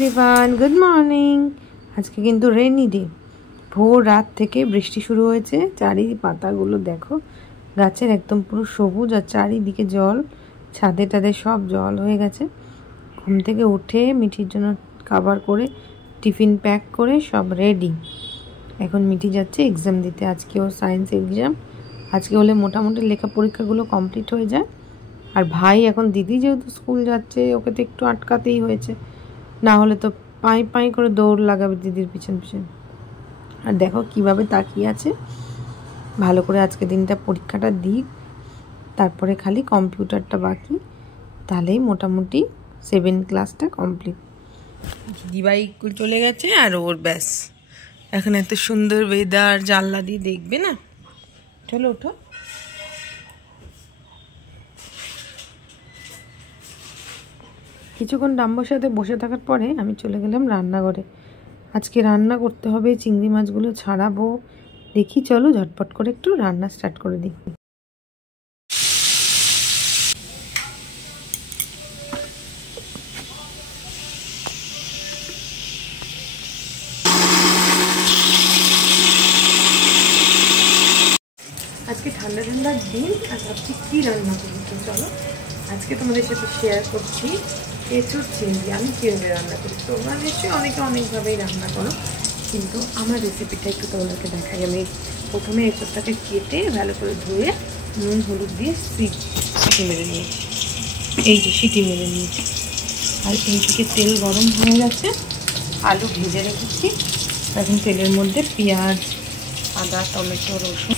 Everyone, good morning. আজকে কিন্তু rainy day. ভোর রাত থেকে বৃষ্টি শুরু হয়েছে। চারি পাতাগুলো দেখো, গাছের একদম পুরো সবুজ, আর চারিদিকে জল, ছাদে টাদে সব জল হয়ে গেছে। ঘুম থেকে উঠে মিঠির জন্য খাবার করে টিফিন প্যাক করে সব রেডি। এখন মিঠি যাচ্ছে এক্সাম দিতে। আজকে ওর সায়েন্স এক্সাম। আজকে হলে মোটামুটি লেখা পরীক্ষাগুলো কমপ্লিট হয়ে যায়। আর ভাই এখন দিদি যেহেতু স্কুল যাচ্ছে, ওকে তো একটু আটকাতেই হয়েছে, না হলে তো পাই পাই করে দৌড় লাগাবে দিদির পিছন পিছন। আর দেখো কিভাবে তাকিয়ে আছে। ভালো করে আজকে দিনটা পরীক্ষাটা দিই, তারপরে খালি কম্পিউটারটা বাকি, তাহলেই মোটামুটি 7 ক্লাসটা কমপ্লিট। দিদিভাই চলে গেছে আর ওর ব্যাস। এখন এত সুন্দর ওয়েদার, জানলা দিয়ে দেখবে না। চলো ওঠো। কিছুক্ষণ ডাম্বোর সাথে বসে থাকার পরে আমি চলে গেলাম রান্নাঘরে। আজকে রান্না করতে হবে, চিংড়ি মাছগুলো ছাড়াবো। দেখি চলো ঝটপট করে একটু রান্না স্টার্ট করে দিই। আজকে ঠান্ডা ঠান্ডার দিন, আর ভাবছি কী রান্না করবো। তো চলো আজকে তোমাদের সাথে শেয়ার করছি এঁচোড় চিংড়ি আমি কীভাবে রান্না করি। তোমরা নিশ্চয়ই অনেকে অনেকভাবেই রান্না করো, কিন্তু আমার রেসিপিটা একটু তোমাদেরকে দেখাই। আমি প্রথমে এঁচোড়টাকে কেটে ভালো করে ধুয়ে নুন হলুদ দিয়ে সিটি মেরে নিয়েছি। এই যে সিটি মেরে নিয়েছি। আর এইদিকে তেল গরম হয়ে গেছে, আলু ভেজে রেখেছি। এখন তেলের মধ্যে পেঁয়াজ, আদা, টমেটো, রসুন,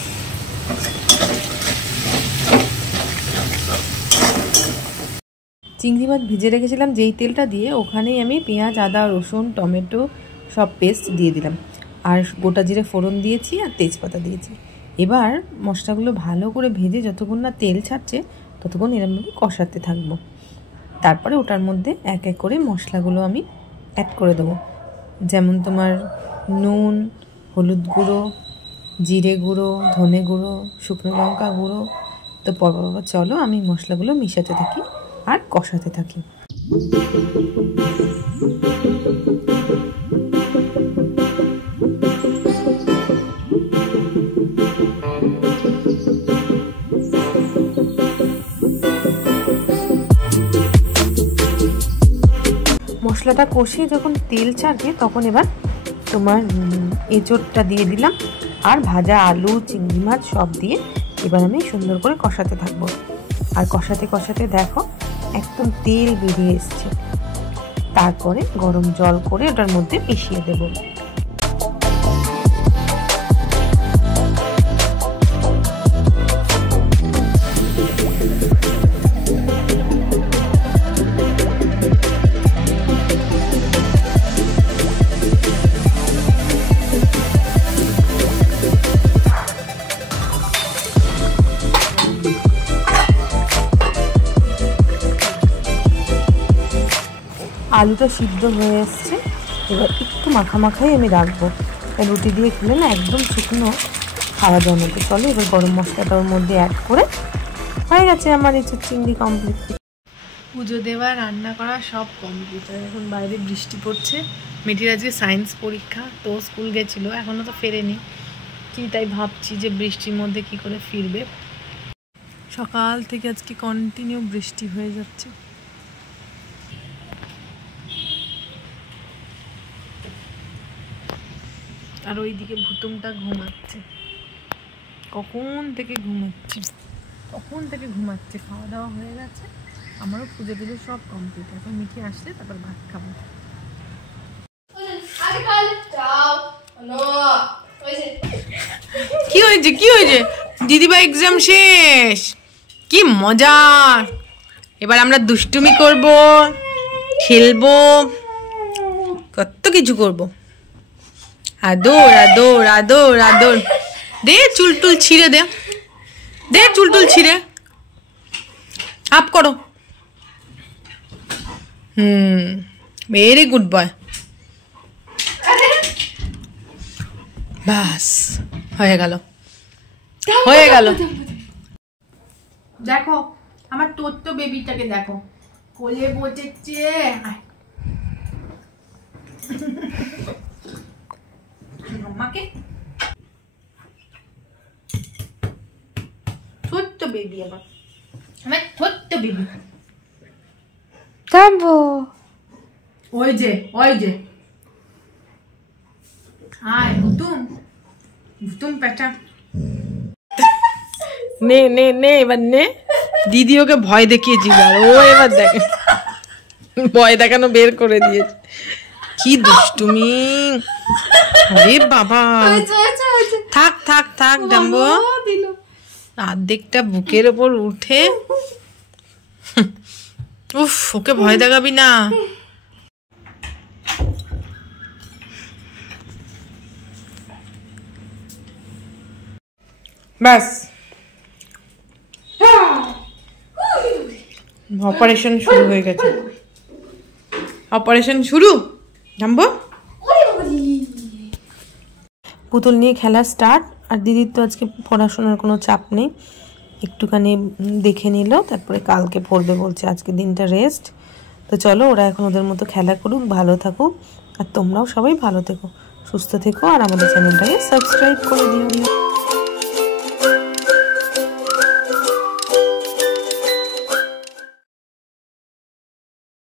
চিংড়ি মাছ ভেজে রেখেছিলাম যেই তেলটা দিয়ে, ওখানেই আমি পেঁয়াজ, আদা, রসুন, টমেটো সব পেস্ট দিয়ে দিলাম। আর গোটা জিরে ফোড়ন দিয়েছি আর তেজপাতা দিয়েছি। এবার মশলাগুলো ভালো করে ভেজে যতক্ষণ না তেল ছাড়ছে ততক্ষণ এরমভাবে কষাতে থাকবো। তারপরে ওটার মধ্যে এক এক করে মশলাগুলো আমি অ্যাড করে দেবো। যেমন তোমার নুন, হলুদ গুঁড়ো, জিরে গুঁড়ো, ধনে গুঁড়ো, শুকনো লঙ্কা গুঁড়ো। তো বাবা চলো আমি মশলাগুলো মিশাতে থাকি আর কষাতে থাকি। মশলাটা কষিয়ে যখন তেল ছাড়বে তখন এবার তোমার এঁচোড়টা দিয়ে দিলাম, আর ভাজা আলু, চিংড়ি মাছ সব দিয়ে এবার আমি সুন্দর করে কষাতে থাকবো। আর কষাতে কষাতে দেখো একদম তেল বেরিয়ে এসছে। তারপরে গরম জল করে ওটার মধ্যে মিশিয়ে দেবো। আলুটা সিদ্ধ হয়ে এসছে, এবার একটু মাখামাখাই আমি রাখবো। রুটি দিয়ে খেলে না একদম শুকনো খাওয়া যায় না। তো চলো এবার গরম মশলাটা ওর মধ্যে অ্যাড করে হয়ে গেছে আমার এঁচোড় চিংড়ি কমপ্লিট। পুজো দেওয়া, রান্না করা সব কমপ্লিট। আর এখন বাইরে বৃষ্টি পড়ছে। মিঠির আজকে সায়েন্স পরীক্ষা, তো স্কুল গেছিলো, এখনও তো ফেরেনি। কি তাই ভাবছি যে বৃষ্টির মধ্যে কি করে ফিরবে। সকাল থেকে আজকে কন্টিনিউ বৃষ্টি হয়ে যাচ্ছে। আর ওইদিকে ভুতুমটা ঘুমাচ্ছে। কখন থেকে ঘুমাচ্ছে। খাওয়া দাওয়া হয়ে গেছে, আমারও পুজো টুজো সব কমপ্লিট। এখন মিঠি আসলে তারপর ভাত খাবো। কি হয়েছে? দিদিভাই এক্সাম শেষ, কি মজা। এবার আমরা দুষ্টুমি করব, খেলবো, কত কিছু করবো। আদর। দে চুলটুল ছিঁড়ে দে চুলটুল ছিঁড়ে আপ করো। Very good boy. বাস হয়ে গেল। দেখো আমার তোর তো বেবিটাকে দেখো, কোলে বসেছে। মামাকে ছোট্ট বেবি, আবার আমার ছোট্ট বেবি যাবো। ওই যে হাই ভুতুম ভুতুম পেটা নে নে নে এবার নে। দিদি ওকে ভয় দেখিয়েছিল আর ও এবার দেখে ভয় দেখানো বের করে দিয়েছে। কি দুষ্টুমি! আরে বাবা, থাক থাক থাক ডাম্বো, অর্ধেকটা বুকের ওপর উঠে। উফ, ওকে ভয় দেখাবি না। ব্যাস, অপারেশন শুরু হয়ে গেছে। অপারেশন শুরু। ডাম্বো পুতুল নিয়ে খেলা স্টার্ট। আর দিদির তো আজকে পড়াশোনার কোনো চাপ নেই, একটুখানি দেখে নিল, তারপরে কালকে পড়বে বলছে, আজকে দিনটা রেস্ট। তো চলো, ওরা এখন ওদের মতো খেলা করুক, ভালো থাকুক। আর তোমরাও সবাই ভালো থেকো, সুস্থ থেকো, আর আমাদের চ্যানেলটাকে সাবস্ক্রাইব করে দিও।